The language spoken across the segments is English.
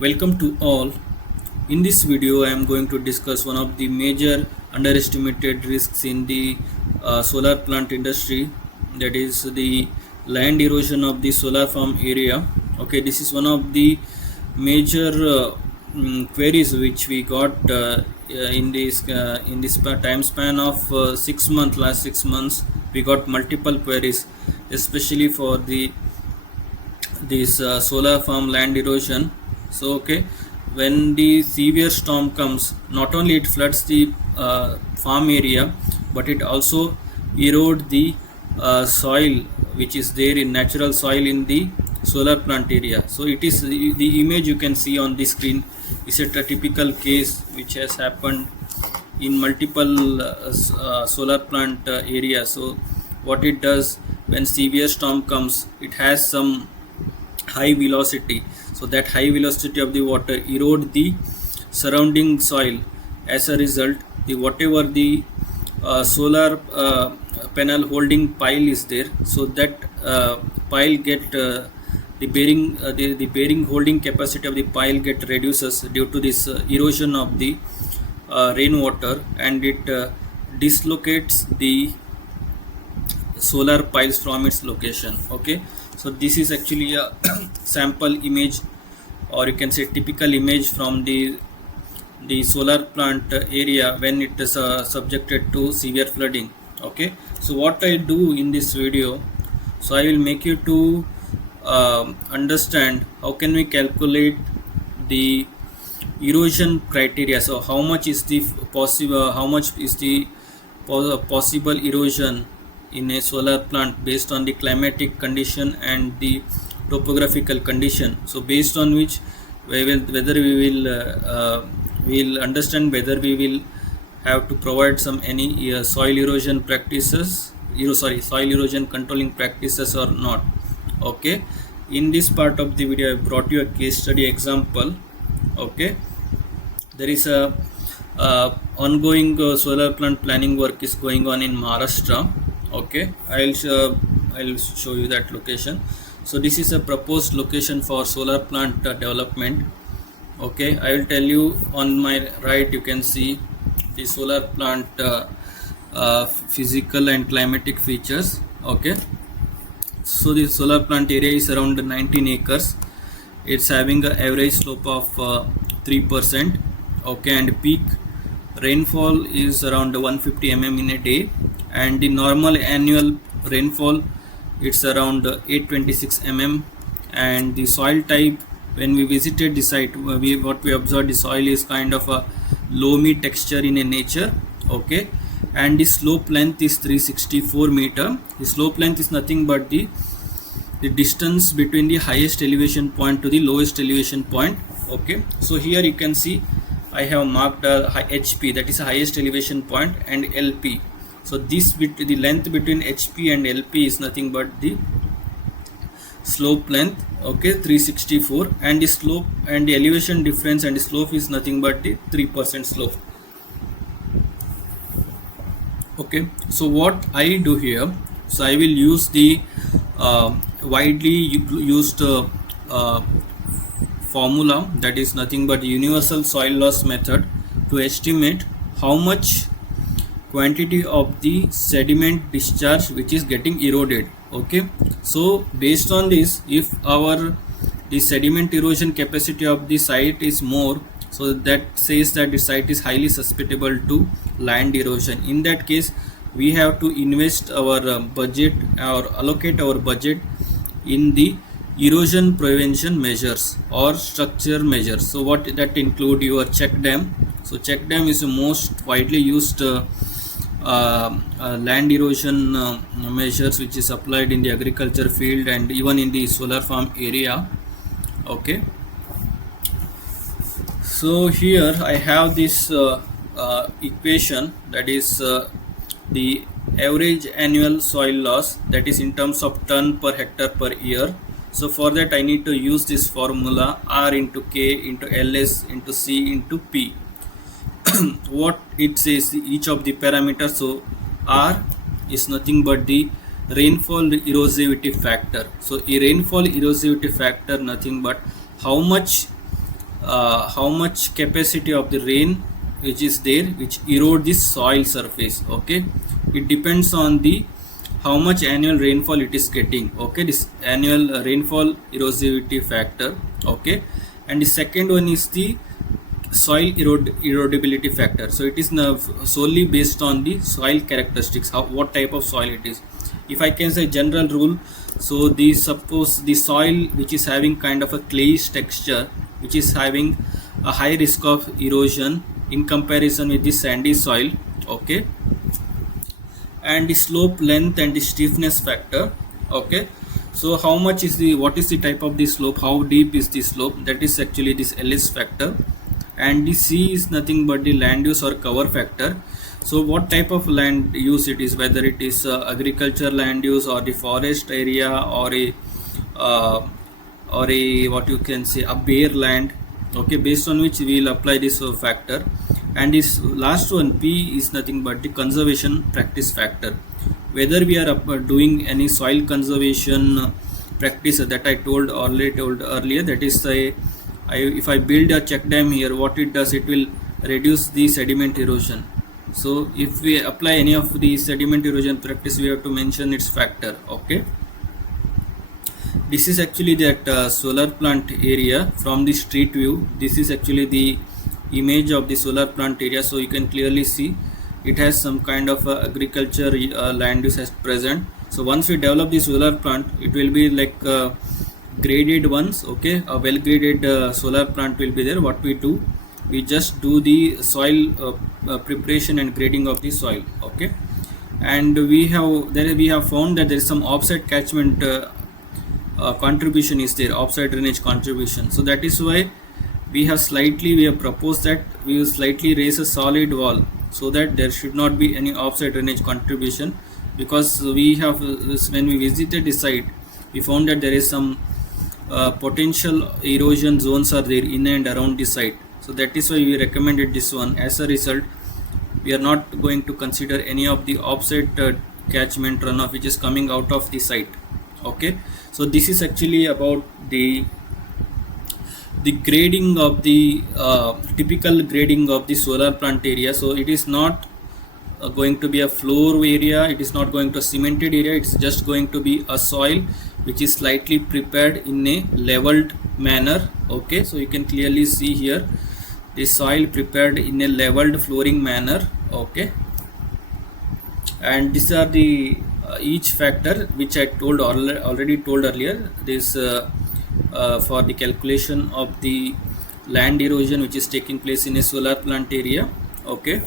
Welcome to all. In this video, I am going to discuss one of the major underestimated risks in the solar plant industry, that is the land erosion of the solar farm area. Okay, this is one of the major queries which we got in this time span of last 6 months. We got multiple queries, especially for this solar farm land erosion. So when the severe storm comes, not only it floods the farm area, but it also erode the soil which is there in natural soil in the solar plant area. So it is the image you can see on the screen is a typical case which has happened in multiple solar plant areas. So what it does, when severe storm comes, it has some high velocity, so that high velocity of the water erode the surrounding soil. As a result, the whatever the solar panel holding pile is there, so that pile get the bearing holding capacity of the pile get reduces due to this erosion of the rainwater, and it dislocates the solar piles from its location. So this is actually a sample image, or you can say typical image from the solar plant area when it is subjected to severe flooding. So what I do in this video, so I will make you to understand how can we calculate the erosion criteria. So how much is the possible erosion in a solar plant based on the climatic condition and the topographical condition. So based on which we'll understand whether we will have to provide some any soil erosion controlling practices or not. In this part of the video, I brought you a case study example. There is a ongoing solar plant planning work is going on in Maharashtra. I'll show you that location. So this is a proposed location for solar plant development. I will tell you on my right, you can see the solar plant physical and climatic features. So the solar plant area is around 19 acres. It's having an average slope of 3%. And peak rainfall is around 150 mm in a day, and the normal annual rainfall it's around 826 mm. And the soil type, when we visited the site, what we observed, the soil is kind of a loamy texture in a nature. And the slope length is 364 meter. The slope length is nothing but the distance between the highest elevation point to the lowest elevation point. So here you can see I have marked HP, that is the highest elevation point, and LP. So the length between HP and LP is nothing but the slope length. 364, and the slope and the elevation difference and the slope is nothing but the 3% slope. So what I do here, so I will use the widely used formula, that is nothing but universal soil loss method, to estimate how much quantity of the sediment discharge which is getting eroded. So based on this, if the sediment erosion capacity of the site is more, so that says that the site is highly susceptible to land erosion. In that case, we have to invest our budget or allocate our budget in the erosion prevention measures or structure measures. So what that include your check dam. So check dam is the most widely used land erosion measures which is applied in the agriculture field and even in the solar farm area. So here I have this equation, that is the average annual soil loss, that is in terms of ton per hectare per year. So for that I need to use this formula, R into K into LS into C into P. What it says, each of the parameters. So R is nothing but the rainfall erosivity factor. So a rainfall erosivity factor, nothing but how much how much capacity of the rain which is there, which erode the soil surface. Okay, it depends on the how much annual rainfall it is getting. Okay, this annual rainfall erosivity factor. Okay, and the second one is the soil erodibility factor. So it is now solely based on the soil characteristics, what type of soil it is. If I can say general rule, so suppose the soil which is having kind of a clayish texture, which is having a high risk of erosion in comparison with the sandy soil. Okay, and the slope length and the stiffness factor. Okay, so how much is the, what is the type of the slope, how deep is the slope, that is actually this LS factor. And the C is nothing but the land use or cover factor. So what type of land use it is, whether it is agriculture land use or the forest area or a what you can say a bare land. Okay, based on which we will apply this factor. And this last one P is nothing but the conservation practice factor, whether we are doing any soil conservation practice that I told earlier. That is if I build a check dam here, what it does, it will reduce the sediment erosion. So if we apply any of the sediment erosion practice, we have to mention its factor. Okay, this is actually that solar plant area from the street view. This is actually the image of the solar plant area. So you can clearly see it has some kind of agriculture land use as present. So once we develop the solar plant, it will be like graded ones. Okay, a well graded solar plant will be there. What we do, we just do the soil preparation and grading of the soil. Okay, and we have found that there is some offsite catchment contribution is there, offsite drainage contribution. So that is why we have proposed that we will slightly raise a solid wall, so that there should not be any offsite drainage contribution, because we have when we visited the site, we found that there is some potential erosion zones are there in and around the site. So that is why we recommended this one. As a result, we are not going to consider any of the offset catchment runoff which is coming out of the site. Okay, so this is actually about the grading of the typical grading of the solar plant area. So it is not going to be a floor area, it is not going to a cemented area, it's just going to be a soil which is slightly prepared in a leveled manner. Okay, so you can clearly see here the soil prepared in a leveled flooring manner. Okay, and these are the each factor which I already told earlier. This for the calculation of the land erosion which is taking place in a solar plant area. Okay,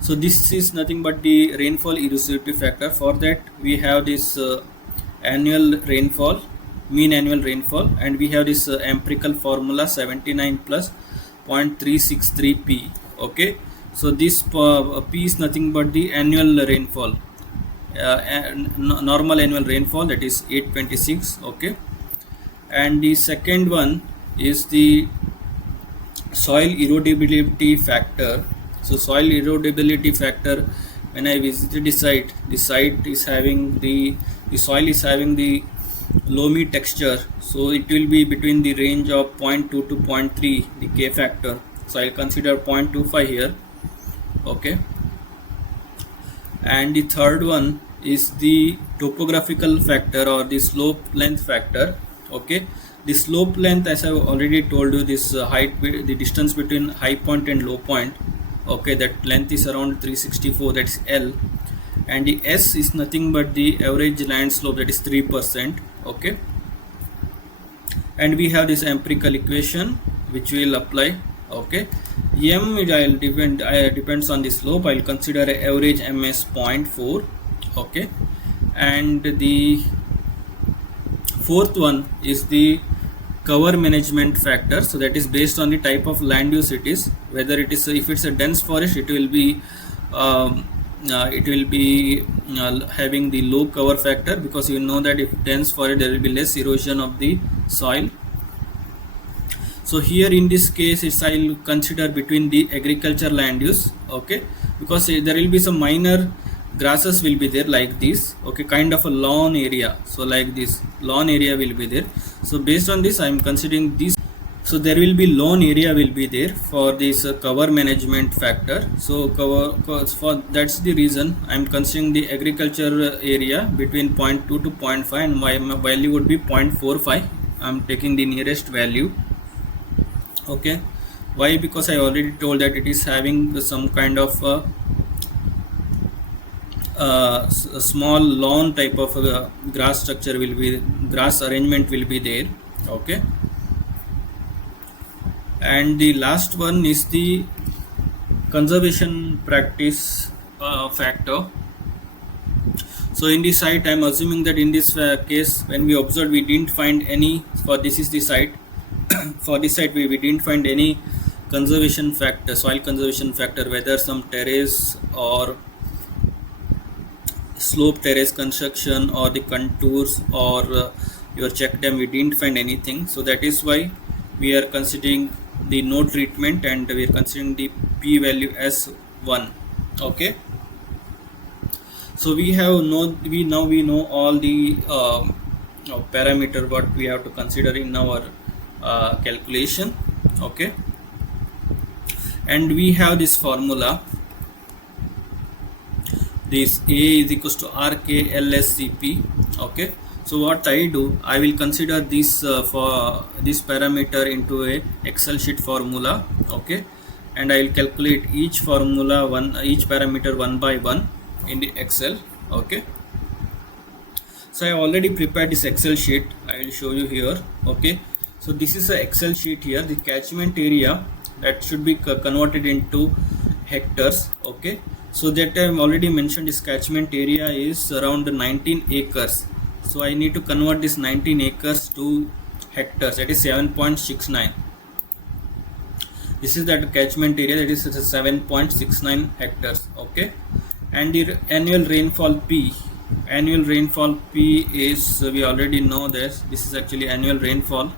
so this is nothing but the rainfall erosivity factor. For that we have this annual rainfall, mean annual rainfall, and we have this empirical formula 79 plus 0.363 P. Okay, so this P is nothing but the annual rainfall, normal annual rainfall, that is 826. Okay, and the second one is the soil erodibility factor. So soil erodibility factor, when I visited the site is having the soil is having the loamy texture, so it will be between the range of 0.2 to 0.3, the K factor. So I'll consider 0.25 here. Okay, and the third one is the topographical factor or the slope length factor. Okay, the slope length, as I already told you, this height, the distance between high point and low point. Okay, that length is around 364, that's L, and the S is nothing but the average land slope, that is 3%. Okay, and we have this empirical equation which we will apply. Okay, M depends on the slope. I will consider a average MS 0.4. Okay, and the fourth one is the cover management factor. So that is based on the type of land use it is, whether it is, if it's a dense forest, it will be having the low cover factor, because you know that if dense forest there will be less erosion of the soil. So here in this case I will consider between the agriculture land use. Okay, because there will be some minor grasses will be there like this. Okay, kind of a lawn area, so like this lawn area will be there. So based on this I am considering this. So there will be lawn area will be there for this cover management factor. So for that's the reason I'm considering the agriculture area between 0.2 to 0.5, and my value would be 0.45. I'm taking the nearest value. Okay, why? Because I already told that it is having some kind of a small lawn type of grass structure will be, grass arrangement will be there. Okay, and the last one is the conservation practice factor. So in this site, I am assuming that in this case, when we observed, we didn't find any, for this is the site for this site we didn't find any conservation factor, soil conservation factor, whether some terrace or slope terrace construction or the contours or your check dam, we didn't find anything. So that is why we are considering the no treatment, and we are considering the p value as 1. Okay, so we know all the parameter what we have to consider in our calculation. Okay, and we have this formula, this A is equals to RKLSCP. Okay, so what I do, I will consider this for this parameter into a Excel sheet formula. Okay, and I will calculate each parameter one by one in the Excel. Okay, so I already prepared this Excel sheet. I will show you here. Okay, so this is a Excel sheet here. The catchment area that should be converted into hectares. Okay, so that I have already mentioned, this catchment area is around 19 acres. So I need to convert this 19 acres to hectares, that is 7.69. This is that catchment area, that is 7.69 hectares. Okay, and the annual rainfall P is, we already know this is actually annual rainfall.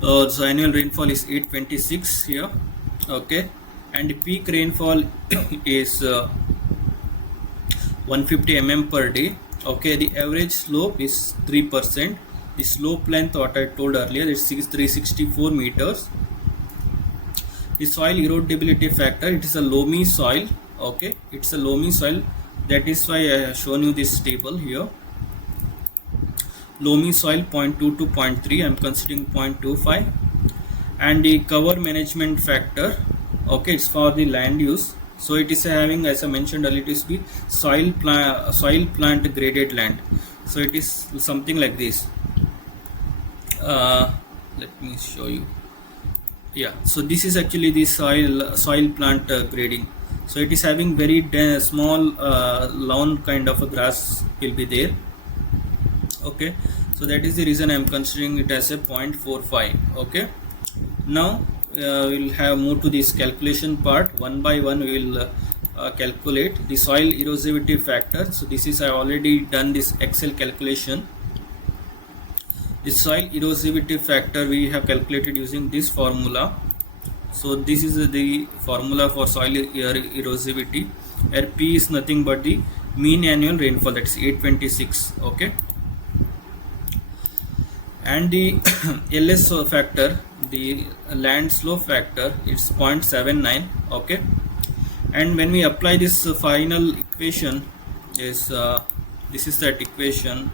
So annual rainfall is 826 here. Okay, and the peak rainfall is 150 mm per day. Okay, the average slope is 3%. The slope length, what I told earlier, is 364 meters. The soil erodibility factor, it is a loamy soil. Okay, it's a loamy soil, that is why I have shown you this table here. Loamy soil 0.2 to 0.3, I am considering 0.25. and the cover management factor, okay, it's for the land use. So it is having, as I mentioned earlier, it is the soil plant graded land. So it is something like this. Let me show you. Yeah, so this is actually the soil plant grading. So it is having very small lawn kind of a grass will be there. Okay, so that is the reason I am considering it as a 0.45. Okay, now we'll have moved to this calculation part. One by one we will calculate the soil erosivity factor. So this is, I already done this Excel calculation. The soil erosivity factor we have calculated using this formula. So this is the formula for soil erosivity, where P is nothing but the mean annual rainfall, that is 826. Okay, and the LS factor, the land slope factor, it's 0.79. Okay, and when we apply this final equation, is this is that equation,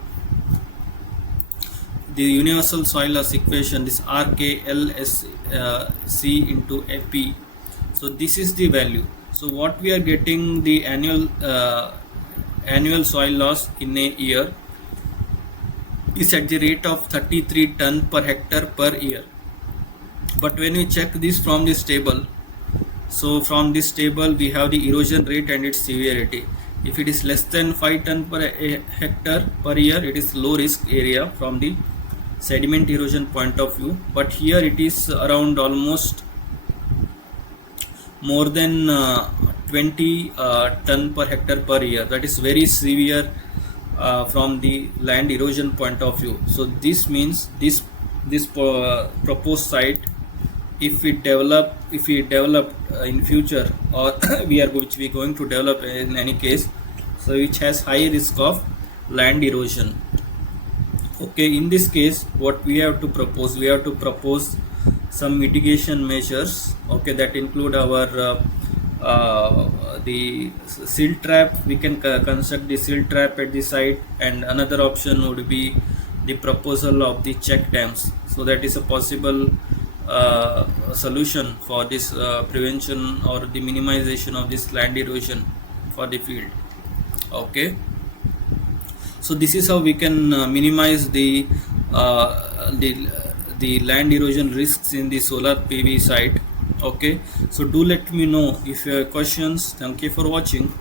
the universal soil loss equation, this RKLSC into AP. So this is the value. So what we are getting, the annual soil loss in a year is at the rate of 33 ton per hectare per year. But when we check this from this table, so from this table we have the erosion rate and its severity. If it is less than 5 ton per hectare per year, it is low risk area from the sediment erosion point of view. But here it is around almost more than 20 ton per hectare per year. That is very severe from the land erosion point of view. So this means this proposed site, if we develop in future, or which we are going to develop in any case, so which has high risk of land erosion. Okay, in this case what we have to propose, we have to propose some mitigation measures, okay, that include our the silt trap. We can construct the silt trap at the site, and another option would be the proposal of the check dams. So that is a possible solution for this prevention or the minimization of this land erosion for the field. Okay, so this is how we can minimize uh, the the land erosion risks in the solar PV site. Okay, so do let me know if you have questions. Thank you for watching.